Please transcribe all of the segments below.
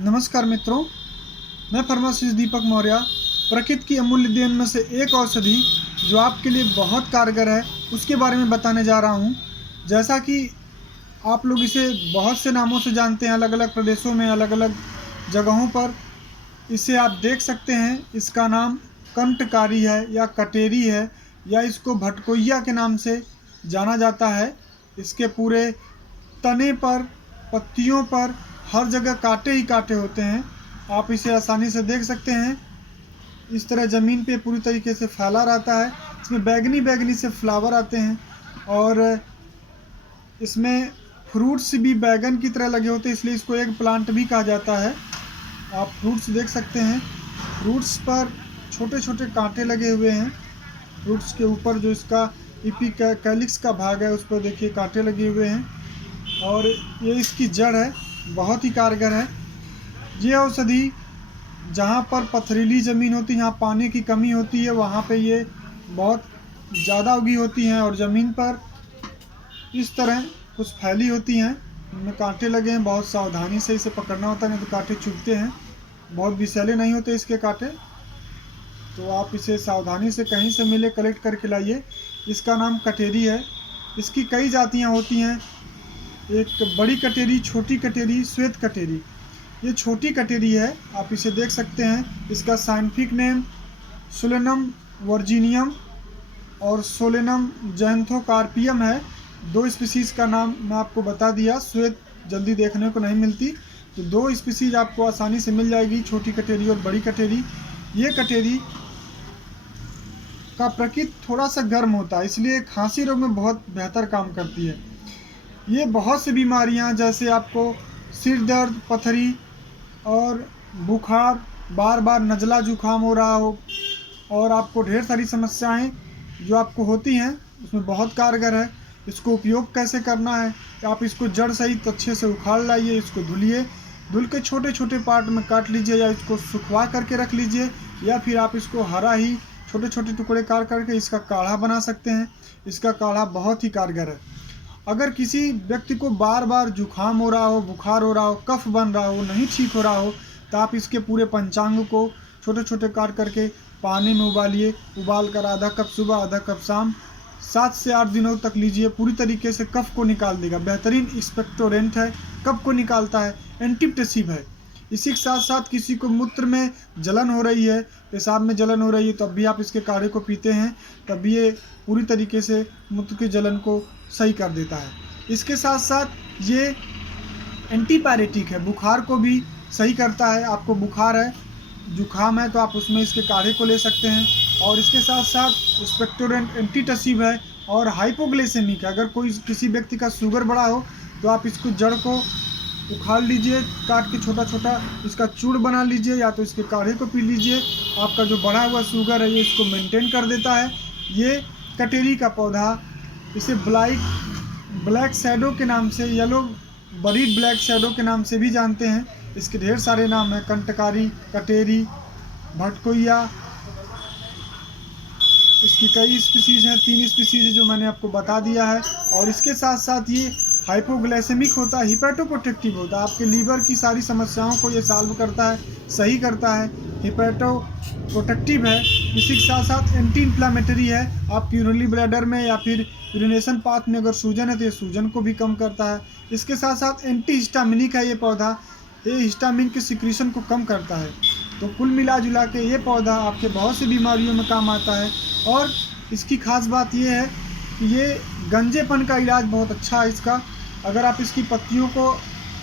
नमस्कार मित्रों, मैं फार्मासिस्ट दीपक मौर्य। प्रकृति की अमूल्य देन में से एक औषधि जो आपके लिए बहुत कारगर है उसके बारे में बताने जा रहा हूँ। जैसा कि आप लोग इसे बहुत से नामों से जानते हैं, अलग अलग प्रदेशों में अलग अलग जगहों पर इसे आप देख सकते हैं। इसका नाम कंटकारी है या कटेरी है या इसको भटकोइया के नाम से जाना जाता है। इसके पूरे तने पर, पत्तियों पर हर जगह कांटे ही कांटे होते हैं। आप इसे आसानी से देख सकते हैं। इस तरह ज़मीन पे पूरी तरीके से फैला रहता है। इसमें बैगनी बैगनी से फ्लावर आते हैं और इसमें फ्रूट्स भी बैगन की तरह लगे होते हैं, इसलिए इसको एक प्लांट भी कहा जाता है। आप फ्रूट्स देख सकते हैं। फ्रूट्स पर छोटे छोटे कांटे लगे हुए हैं। फ्रूट्स के ऊपर जो इसका कैलिक्स का भाग है उस पर देखिए कांटे लगे हुए हैं और ये इसकी जड़ है, बहुत ही कारगर है। ये औषधि जहाँ पर पथरीली ज़मीन होती है, जहाँ पानी की कमी होती है, वहाँ पे ये बहुत ज़्यादा उगी होती हैं और ज़मीन पर इस तरह कुछ फैली होती हैं। इनमें कांटे लगे हैं, बहुत सावधानी से इसे पकड़ना होता है, नहीं तो कांटे चुभते हैं। बहुत विषैले नहीं होते इसके कांटे, तो आप इसे सावधानी से कहीं से मिले कलेक्ट करके लाइए। इसका नाम कटेरी है। इसकी कई जातियाँ होती हैं, एक बड़ी कटेरी, छोटी कटेरी, श्वेत कटेरी। ये छोटी कटेरी है, आप इसे देख सकते हैं। इसका साइंटिफिक नेम सोलेनम वर्जीनियम और सोलेनम जैंथोकार्पियम है। दो स्पीसीज़ का नाम मैं आपको बता दिया। श्वेत जल्दी देखने को नहीं मिलती, तो दो स्पीसीज़ आपको आसानी से मिल जाएगी, छोटी कटेरी और बड़ी कटेरी। ये कटेरी का प्रकृति थोड़ा सा गर्म होता है, इसलिए खांसी रोग में बहुत बेहतर काम करती है। ये बहुत सी बीमारियां, जैसे आपको सिर दर्द, पथरी और बुखार, बार बार नज़ला जुकाम हो रहा हो और आपको ढेर सारी समस्याएं जो आपको होती हैं, उसमें बहुत कारगर है। इसको उपयोग कैसे करना है, आप इसको जड़ सहित अच्छे से उखाड़ लाइए, इसको धुलिए, धुल के छोटे छोटे पार्ट में काट लीजिए या इसको सुखवा करके रख लीजिए, या फिर आप इसको हरा ही छोटे छोटे टुकड़े काट करके इसका काढ़ा बना सकते हैं। इसका काढ़ा बहुत ही कारगर है। अगर किसी व्यक्ति को बार बार जुखाम हो रहा हो, बुखार हो रहा हो, कफ बन रहा हो, नहीं ठीक हो रहा हो, तो आप इसके पूरे पंचांग को छोटे छोटे काट करके पानी में उबालिए। उबाल कर आधा कप सुबह, आधा कप शाम 7 से 8 दिनों तक लीजिए। पूरी तरीके से कफ को निकाल देगा। बेहतरीन एक्सपेक्टोरेंट है, कफ को निकालता है, एंटीप्रेसिव है। इसी के साथ साथ किसी को मूत्र में जलन हो रही है, पेशाब में जलन हो रही है, तब भी आप इसके काढ़े को पीते हैं, तब भी ये पूरी तरीके से मूत्र की जलन को सही कर देता है। इसके साथ साथ ये एंटीपायरेटिक है, बुखार को भी सही करता है। आपको बुखार है, जुखाम है, तो आप उसमें इसके काढ़े को ले सकते हैं। और इसके साथ साथ एक्सपेक्टोरेंट, एंटीटसिव है और हाइपोग्लाइसेमिक है। अगर कोई किसी व्यक्ति का शुगर बढ़ा हो तो आप इसको जड़ को उखाड़ लीजिए, काट के छोटा छोटा इसका चूड़ बना लीजिए, या तो इसके काढ़े को पी लीजिए। आपका जो बढ़ा हुआ शुगर है ये इसको मेंटेन कर देता है। ये कटेरी का पौधा, इसे ब्लैक शैडो के नाम से, येलो बरीड ब्लैक शैडो के नाम से भी जानते हैं। इसके ढेर सारे नाम हैं, कंटकारी, कटेरी, भटकोइया। इसकी कई स्पीसीज़ हैं, 3 स्पीसीज़ है जो मैंने आपको बता दिया है। और इसके साथ साथ ये हाइपोग्लाइसेमिक होता है, हिपैटोप्रोटेक्टिव होता है। आपके लीवर की सारी समस्याओं को ये सॉल्व करता है, सही करता है, हिपैटोप्रोटेक्टिव है। इसी के साथ साथ एंटी इन्फ्लामेटरी है। आपकी यूरिनरी ब्लैडर में या फिर यूरिनेशन पाथ में अगर सूजन है तो ये सूजन को भी कम करता है। इसके साथ साथ एंटी हिस्टामिनिक है ये पौधा, ये हिस्टामिन के सिक्रीशन को कम करता है। तो कुल मिला जुला के ये पौधा आपके बहुत सी बीमारियों में काम आता है। और इसकी खास बात ये है कि ये गंजेपन का इलाज बहुत अच्छा है इसका। अगर आप इसकी पत्तियों को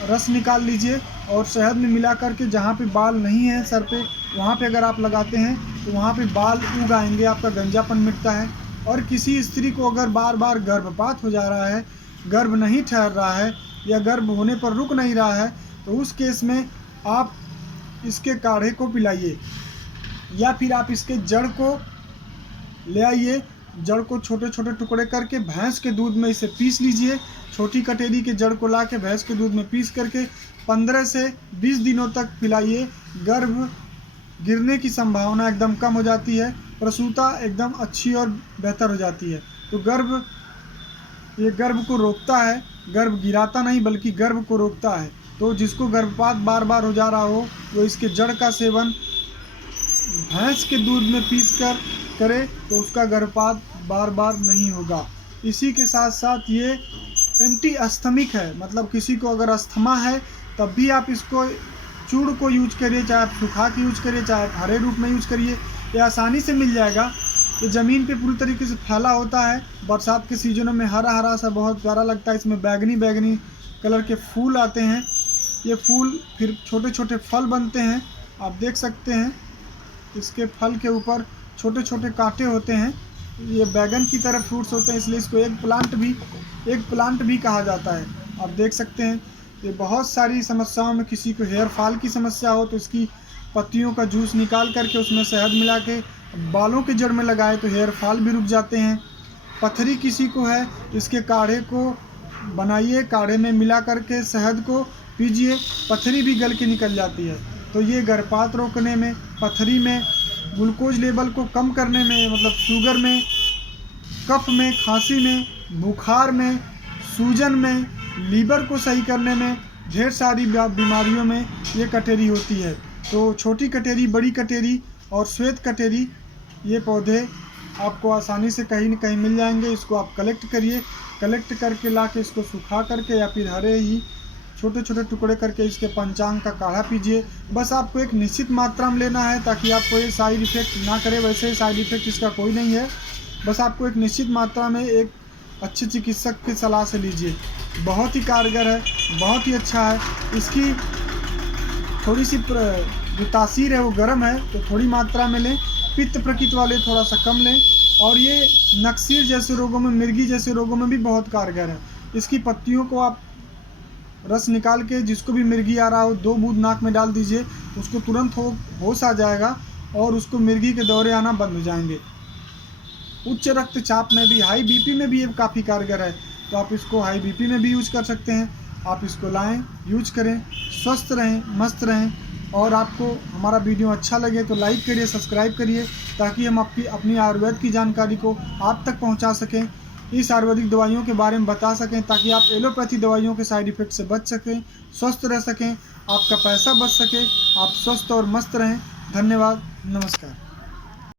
रस निकाल लीजिए और शहद में मिला करके, जहाँ पे बाल नहीं है सर पे, वहाँ पे अगर आप लगाते हैं तो वहाँ पे बाल उग आएंगे, आपका गंजापन मिटता है। और किसी स्त्री को अगर बार बार गर्भपात हो जा रहा है, गर्भ नहीं ठहर रहा है या गर्भ होने पर रुक नहीं रहा है, तो उस केस में आप इसके काढ़े को पिलाइए, या फिर आप इसके जड़ को ले आइए, जड़ को छोटे छोटे टुकड़े करके भैंस के दूध में इसे पीस लीजिए। छोटी कटेरी के जड़ को ला के भैंस के दूध में पीस करके 15 से 20 दिनों तक पिलाइए। गर्भ गिरने की संभावना एकदम कम हो जाती है, प्रसूता एकदम अच्छी और बेहतर हो जाती है। तो ये गर्भ को रोकता है, गर्भ गिराता नहीं बल्कि गर्भ को रोकता है। तो जिसको गर्भपात बार बार हो जा रहा हो वो इसके जड़ का सेवन भैंस के दूध में पीस कर करे तो उसका गर्भपात बार बार नहीं होगा। इसी के साथ साथ ये एंटी अस्थमिक है, मतलब किसी को अगर अस्थमा है तब भी आप इसको चूर्ण को यूज करिए, चाहे आप सुखा के यूज करिए, चाहे आप हरे रूप में यूज करिए, ये आसानी से मिल जाएगा। ये ज़मीन पे पूरी तरीके से फैला होता है, बरसात के सीजनों में हरा हरा सा बहुत प्यारा लगता है। इसमें बैगनी बैगनी कलर के फूल आते हैं, ये फूल फिर छोटे छोटे फल बनते हैं। आप देख सकते हैं इसके फल के ऊपर छोटे छोटे कांटे होते हैं, ये बैगन की तरह फ्रूट्स होते हैं, इसलिए इसको एग प्लांट भी कहा जाता है। आप देख सकते हैं ये बहुत सारी समस्याओं में, किसी को हेयर फॉल की समस्या हो तो इसकी पत्तियों का जूस निकाल करके उसमें शहद मिला के बालों के जड़ में लगाए तो हेयर फॉल भी रुक जाते हैं। पथरी किसी को है इसके काढ़े को बनाइए, काढ़े में मिला करके शहद को पीजिए, पथरी भी गल के निकल जाती है। तो ये गर्भपात रोकने में, पथरी में, ग्लूकोज लेवल को कम करने में, मतलब शुगर में, कफ में, खांसी में, बुखार में, सूजन में, लीवर को सही करने में, ढेर सारी बीमारियों में ये कटेरी होती है। तो छोटी कटेरी, बड़ी कटेरी और श्वेत कटेरी, ये पौधे आपको आसानी से कहीं न कहीं मिल जाएंगे। इसको आप कलेक्ट करिए, कलेक्ट करके ला के इसको सुखा करके या फिर हरे ही छोटे छोटे टुकड़े करके इसके पंचांग का काढ़ा पीजिए। बस आपको एक निश्चित मात्रा में लेना है ताकि आपको ये साइड इफ़ेक्ट ना करे। वैसे साइड इफ़ेक्ट इसका कोई नहीं है, बस आपको एक निश्चित मात्रा में एक अच्छे चिकित्सक की सलाह से लीजिए। बहुत ही कारगर है, बहुत ही अच्छा है। इसकी थोड़ी सी जो तासीर है वो गर्म है, तो थोड़ी मात्रा में लें। पित्त प्रकृति वाले थोड़ा सा कम लें। और ये नक्सीर जैसे रोगों में, मिर्गी जैसे रोगों में भी बहुत कारगर है। इसकी पत्तियों को आप रस निकाल के, जिसको भी मिर्गी आ रहा हो 2 बूंद नाक में डाल दीजिए, उसको तुरंत होश आ जाएगा और उसको मिर्गी के दौरे आना बंद हो जाएंगे। उच्च रक्तचाप में भी, हाई बीपी में भी ये काफ़ी कारगर है, तो आप इसको हाई बीपी में भी यूज कर सकते हैं। आप इसको लाएं, यूज करें, स्वस्थ रहें, मस्त रहें। और आपको हमारा वीडियो अच्छा लगे तो लाइक करिए, सब्सक्राइब करिए, ताकि हम अपनी आयुर्वेद की जानकारी को आप तक पहुंचा सकें, इस आयुर्वेदिक दवाइयों के बारे में बता सकें, ताकि आप एलोपैथी दवाइयों के साइड इफ़ेक्ट से बच सकें, स्वस्थ रह सकें, आपका पैसा बच सके, आप स्वस्थ और मस्त रहें। धन्यवाद, नमस्कार।